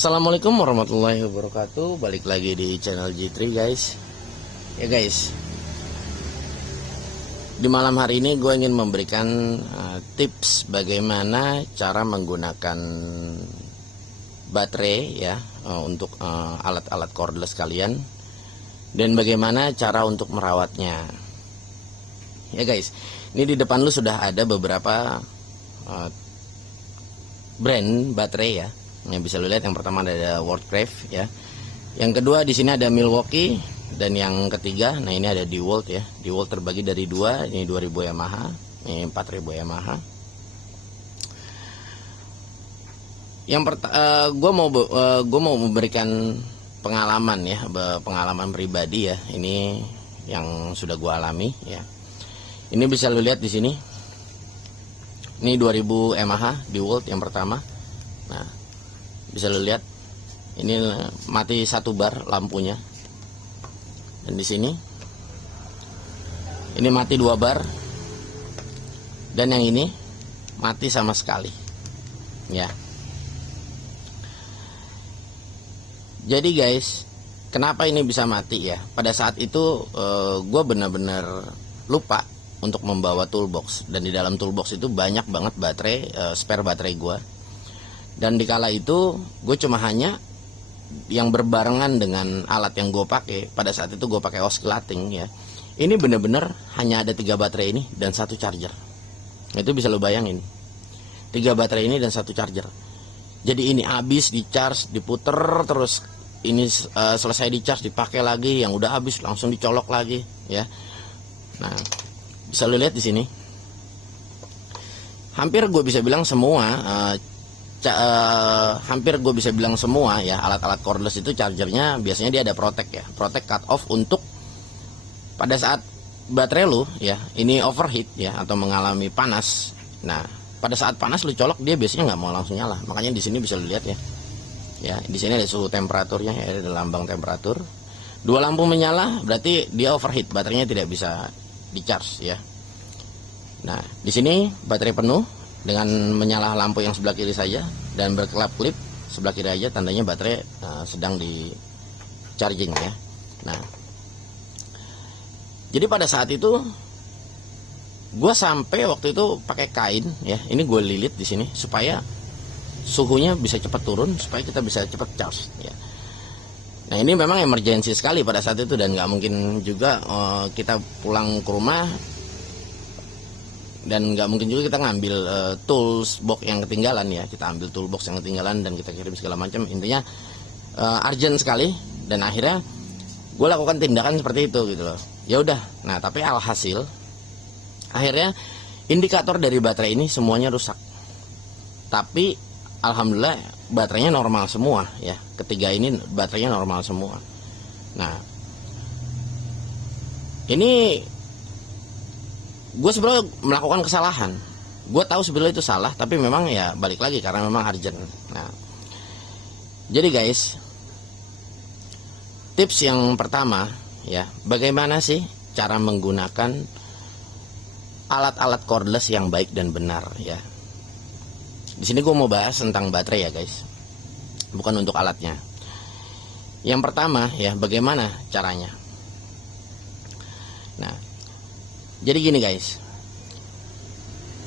Assalamualaikum warahmatullahi wabarakatuh. Balik lagi di channel G3 guys. Ya guys, di malam hari ini gue ingin memberikan tips bagaimana cara menggunakan baterai ya untuk alat-alat cordless kalian, dan bagaimana cara untuk merawatnya. Ya guys, ini di depan lu sudah ada beberapa brand baterai ya. Yang bisa lu lihat, yang pertama ada Worldcraft ya. Yang kedua di sini ada Milwaukee, dan yang ketiga, nah ini ada DeWalt ya. DeWalt terbagi dari dua, ini 2000 Yamaha, ini 4000 Yamaha. Yang gue mau memberikan pengalaman ya, pengalaman pribadi ya. Ini yang sudah gue alami ya. Ini bisa lu lihat di sini. Ini 2000 Yamaha DeWalt yang pertama. Nah, bisa lo lihat ini mati satu bar lampunya, dan di sini ini mati 2 bar, dan yang ini mati sama sekali ya. Jadi guys, kenapa ini bisa mati ya? Pada saat itu gue benar-benar lupa untuk membawa toolbox, dan di dalam toolbox itu banyak banget baterai, spare baterai gue. Dan dikala itu gue cuma hanya yang berbarengan dengan alat yang gue pakai. Pada saat itu gue pakai oscillating ya. Ini bener-bener hanya ada 3 baterai ini dan 1 charger. Itu bisa lo bayangin, 3 baterai ini dan 1 charger. Jadi ini habis di charge, diputer terus, ini selesai di charge, dipakai lagi, yang udah habis langsung dicolok lagi ya. Nah, bisa lo lihat di sini. Hampir gue bisa bilang semua ya alat-alat cordless itu chargernya biasanya dia ada protect ya, protect cut off untuk pada saat baterai lu ya ini overheat ya atau mengalami panas. Nah, pada saat panas lu colok, dia biasanya nggak mau langsung nyala. Makanya di sini bisa lu lihat ya. Ya, di sini ada suhu temperaturnya ya, ada lambang temperatur. 2 lampu menyala berarti dia overheat, baterainya tidak bisa di charge ya. Nah, di sini baterai penuh dengan menyala lampu yang sebelah kiri saja dan berkelap-kelip sebelah kiri aja, tandanya baterai sedang di charging ya. Nah, jadi pada saat itu gue sampai waktu itu pakai kain ya, ini gue lilit di sini supaya suhunya bisa cepat turun, supaya kita bisa cepat charge ya. Nah, ini memang emergency sekali pada saat itu, dan nggak mungkin juga kita pulang ke rumah, dan nggak mungkin juga kita ngambil tools box yang ketinggalan ya. Kita ambil toolbox yang ketinggalan dan kita kirim segala macam. Intinya urgent sekali, dan akhirnya gue lakukan tindakan seperti itu gitu loh. Ya udah. Nah, tapi alhasil akhirnya indikator dari baterai ini semuanya rusak. Tapi alhamdulillah baterainya normal semua ya. Ketiga ini baterainya normal semua. Nah, ini gue sebenarnya melakukan kesalahan. Gue tahu sebenarnya itu salah, tapi memang ya balik lagi karena memang urgent. Nah, jadi guys, tips yang pertama ya, bagaimana sih cara menggunakan alat-alat cordless yang baik dan benar ya. Di sini gue mau bahas tentang baterai ya guys, bukan untuk alatnya. Yang pertama ya, bagaimana caranya. Nah, jadi gini guys,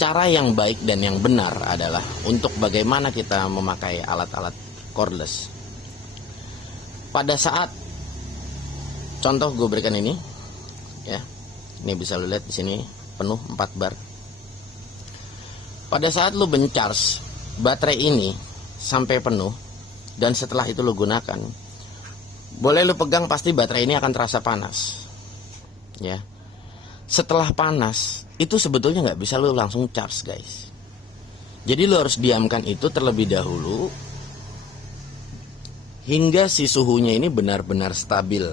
cara yang baik dan yang benar adalah untuk bagaimana kita memakai alat-alat cordless. Pada saat contoh gue berikan ini ya, ini bisa lu lihat di sini penuh 4 bar. Pada saat lu bencharge baterai ini sampai penuh, dan setelah itu lu gunakan, boleh lu pegang, pasti baterai ini akan terasa panas ya. Setelah panas itu sebetulnya nggak bisa lo langsung charge guys. Jadi lo harus diamkan itu terlebih dahulu hingga si suhunya ini benar-benar stabil.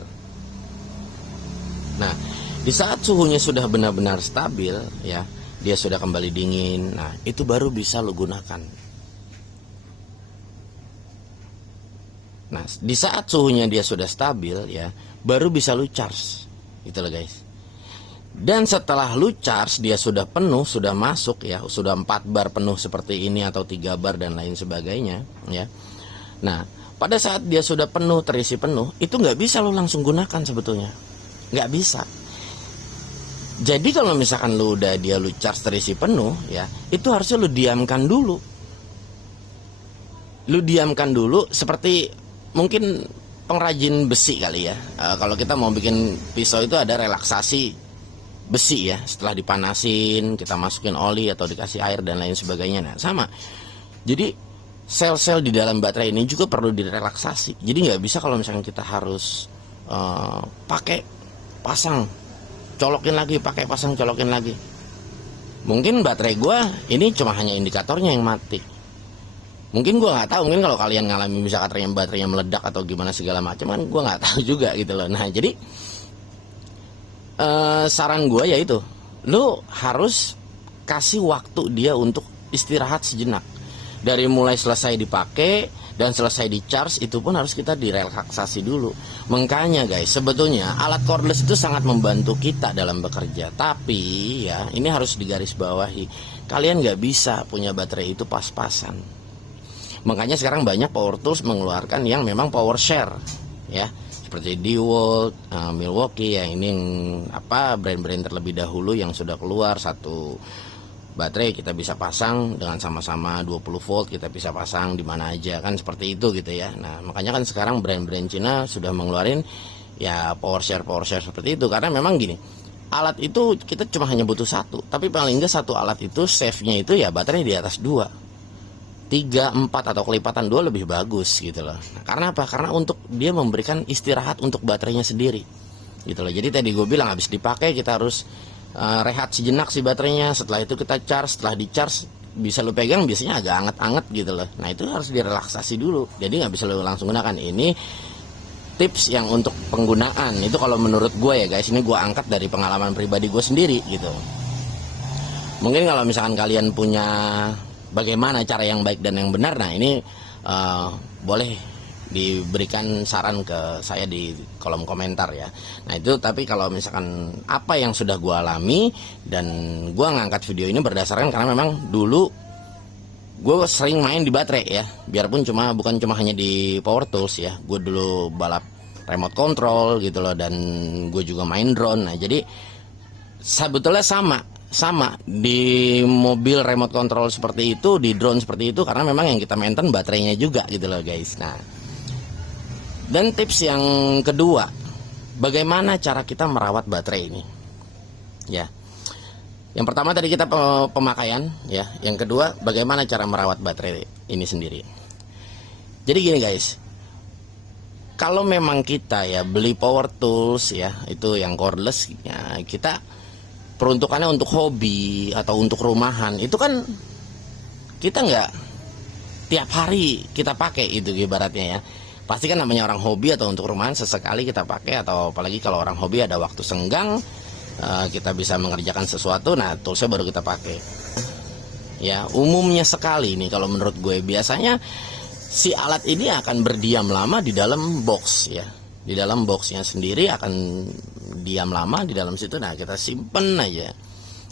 Nah, di saat suhunya sudah benar-benar stabil ya, dia sudah kembali dingin. Nah, itu baru bisa lo gunakan. Nah, di saat suhunya dia sudah stabil ya, baru bisa lo charge. Gitu loh guys. Dan setelah lu charge, dia sudah penuh, sudah masuk ya, sudah 4 bar penuh seperti ini atau 3 bar dan lain sebagainya ya. Nah, Pada saat dia sudah penuh, terisi penuh, itu nggak bisa lo langsung gunakan sebetulnya, nggak bisa. Jadi kalau misalkan lu charge terisi penuh ya, itu harusnya lu diamkan dulu. Lu diamkan dulu seperti mungkin pengrajin besi kali ya. Kalau kita mau bikin pisau itu ada relaksasi besi ya, setelah dipanasin kita masukin oli atau dikasih air dan lain sebagainya. Nah sama. Jadi sel-sel di dalam baterai ini juga perlu direlaksasi. Jadi nggak bisa kalau misalkan kita harus pakai pasang colokin lagi, pakai pasang colokin lagi. Mungkin baterai gua ini cuma hanya indikatornya yang mati. Mungkin gua nggak tahu, mungkin kalau kalian ngalami bisa baterainya meledak atau gimana segala macam kan gua nggak tahu juga gitu loh. Nah jadi saran gua yaitu lu harus kasih waktu dia untuk istirahat sejenak. Dari mulai selesai dipakai dan selesai di charge itu pun harus kita direlaksasi dulu. Makanya guys, sebetulnya alat cordless itu sangat membantu kita dalam bekerja. Tapi ya ini harus digarisbawahi, kalian nggak bisa punya baterai itu pas-pasan. Makanya sekarang banyak power tools mengeluarkan yang memang power share ya, seperti DeWalt, Milwaukee ya, ini brand-brand terlebih dahulu yang sudah keluar satu baterai kita bisa pasang dengan sama-sama 20 volt, kita bisa pasang di mana aja kan, seperti itu gitu ya. Nah makanya kan sekarang brand-brand Cina sudah mengeluarin ya power share seperti itu, karena memang gini, alat itu kita cuma hanya butuh satu, tapi paling enggak satu alat itu save-nya itu ya baterai di atas 2, 3, 4 atau kelipatan 2 lebih bagus gitu loh. Nah, karena apa? Karena untuk dia memberikan istirahat untuk baterainya sendiri gitu loh. Jadi tadi gue bilang habis dipakai kita harus rehat sejenak si baterainya, setelah itu kita charge. Setelah di charge bisa lo pegang biasanya agak anget-anget gitu loh. Nah itu harus direlaksasi dulu, jadi nggak bisa lo langsung gunakan. Ini tips yang untuk penggunaan itu kalau menurut gue ya guys, ini gue angkat dari pengalaman pribadi gue sendiri gitu. Mungkin kalau misalkan kalian punya bagaimana cara yang baik dan yang benar, nah ini boleh diberikan saran ke saya di kolom komentar ya. Nah itu, tapi kalau misalkan apa yang sudah gue alami, dan gue ngangkat video ini berdasarkan karena memang dulu gue sering main di baterai ya, biarpun bukan cuma hanya di power tools ya, gue dulu balap remote control gitu loh, dan gue juga main drone. Nah jadi sebetulnya sama di mobil remote control seperti itu, di drone seperti itu, karena memang yang kita maintain baterainya juga gitu loh guys. Nah dan tips yang kedua, bagaimana cara kita merawat baterai ini ya. Yang pertama tadi kita pemakaian ya, yang kedua bagaimana cara merawat baterai ini sendiri. Jadi gini guys, kalau memang kita ya beli power tools ya, itu yang cordless ya, kita peruntukannya untuk hobi atau untuk rumahan, itu kan kita nggak tiap hari kita pakai itu ibaratnya ya. Pasti kan namanya orang hobi atau untuk rumahan sesekali kita pakai, atau apalagi kalau orang hobi ada waktu senggang kita bisa mengerjakan sesuatu, nah toolsnya baru kita pakai ya. Umumnya sekali nih kalau menurut gue, biasanya si alat ini akan berdiam lama di dalam box ya, di dalam boxnya sendiri akan diam lama di dalam situ. Nah kita simpen aja,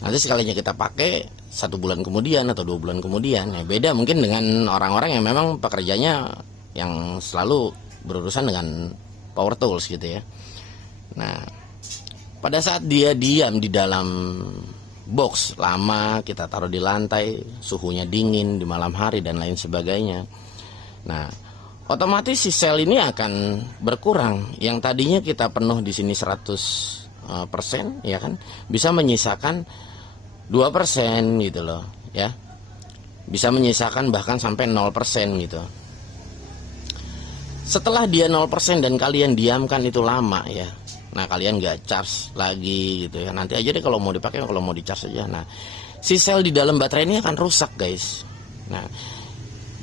nanti sekalinya kita pakai 1 bulan kemudian atau 2 bulan kemudian. Nah beda mungkin dengan orang-orang yang memang pekerjanya yang selalu berurusan dengan power tools gitu ya. Nah pada saat dia diam di dalam box lama, kita taruh di lantai, suhunya dingin di malam hari dan lain sebagainya, nah otomatis si sel ini akan berkurang. Yang tadinya kita penuh di sini 100% ya kan, bisa menyisakan 2% gitu loh ya, bisa menyisakan bahkan sampai 0% gitu. Setelah dia 0% dan kalian diamkan itu lama ya, nah kalian nggak charge lagi gitu ya, nanti aja deh kalau mau dipakai, kalau mau di charge aja. Nah si sel di dalam baterai ini akan rusak guys. Nah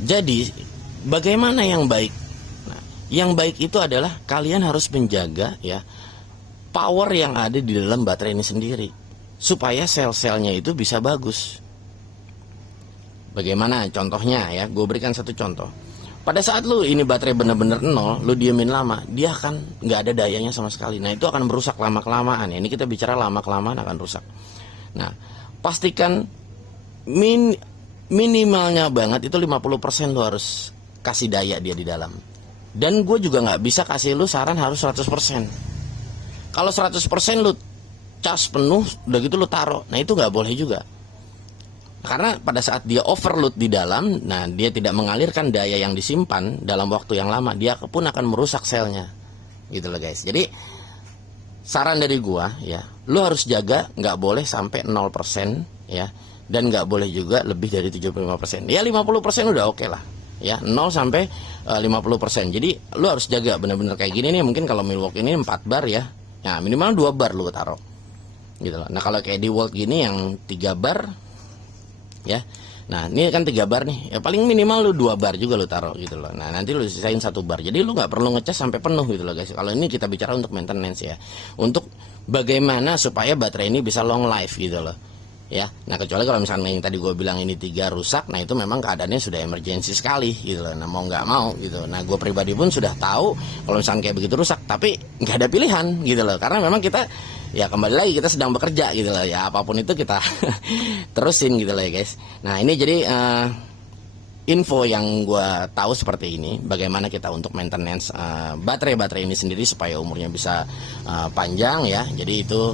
jadi bagaimana yang baik? Nah, yang baik itu adalah kalian harus menjaga ya power yang ada di dalam baterai ini sendiri, supaya sel-selnya itu bisa bagus. Bagaimana contohnya ya, gue berikan satu contoh. Pada saat lu ini baterai bener-bener nol, lu diemin lama, dia akan nggak ada dayanya sama sekali. Nah itu akan merusak lama-kelamaan ya. Ini kita bicara lama-kelamaan akan rusak. Nah pastikan minimalnya banget itu 50% lu harus kasih daya dia di dalam. Dan gue juga nggak bisa kasih lu saran harus 100%. Kalau 100% lu cas penuh, udah gitu lu taruh, nah itu nggak boleh juga. Karena pada saat dia overload di dalam, nah dia tidak mengalirkan daya yang disimpan dalam waktu yang lama, dia pun akan merusak selnya, gitu loh guys. Jadi saran dari gua ya, lu harus jaga nggak boleh sampai 0% ya, dan nggak boleh juga lebih dari 75%. Ya 50% udah oke lah. Ya 0 sampai 50%. Jadi lu harus jaga bener-bener kayak gini nih. Mungkin kalau Milwaukee ini 4 bar ya. Nah minimal 2 bar lu taruh. Gitu loh. Nah kalau kayak di World gini yang 3 bar ya. Nah ini kan 3 bar nih. Ya paling minimal lu 2 bar juga lu taruh gitu loh. Nah nanti lu sisain 1 bar. Jadi lu nggak perlu ngecas sampai penuh gitu loh guys. Kalau ini kita bicara untuk maintenance ya. Untuk bagaimana supaya baterai ini bisa long life gitu loh. Ya, nah kecuali kalau misalnya yang tadi gue bilang ini 3 rusak, nah itu memang keadaannya sudah emergency sekali gitu loh. Nah mau nggak mau gitu. Nah gue pribadi pun sudah tahu kalau misalnya kayak begitu rusak, tapi nggak ada pilihan gitu loh. Karena memang kita ya kembali lagi kita sedang bekerja gitu loh. Ya apapun itu kita terusin gitu loh ya guys. Nah ini jadi info yang gue tahu seperti ini, bagaimana kita untuk maintenance baterai-baterai ini sendiri supaya umurnya bisa panjang ya. Jadi itu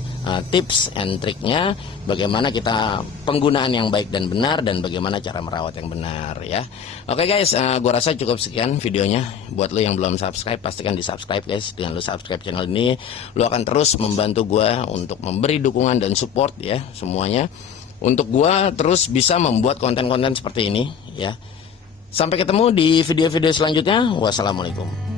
tips and triknya bagaimana kita penggunaan yang baik dan benar, dan bagaimana cara merawat yang benar ya. Oke guys, gue rasa cukup sekian videonya. Buat lo yang belum subscribe, pastikan di subscribe guys. Dengan lo subscribe channel ini, lo akan terus membantu gue untuk memberi dukungan dan support ya semuanya, untuk gue terus bisa membuat konten-konten seperti ini ya. Sampai ketemu di video-video selanjutnya. Wassalamualaikum.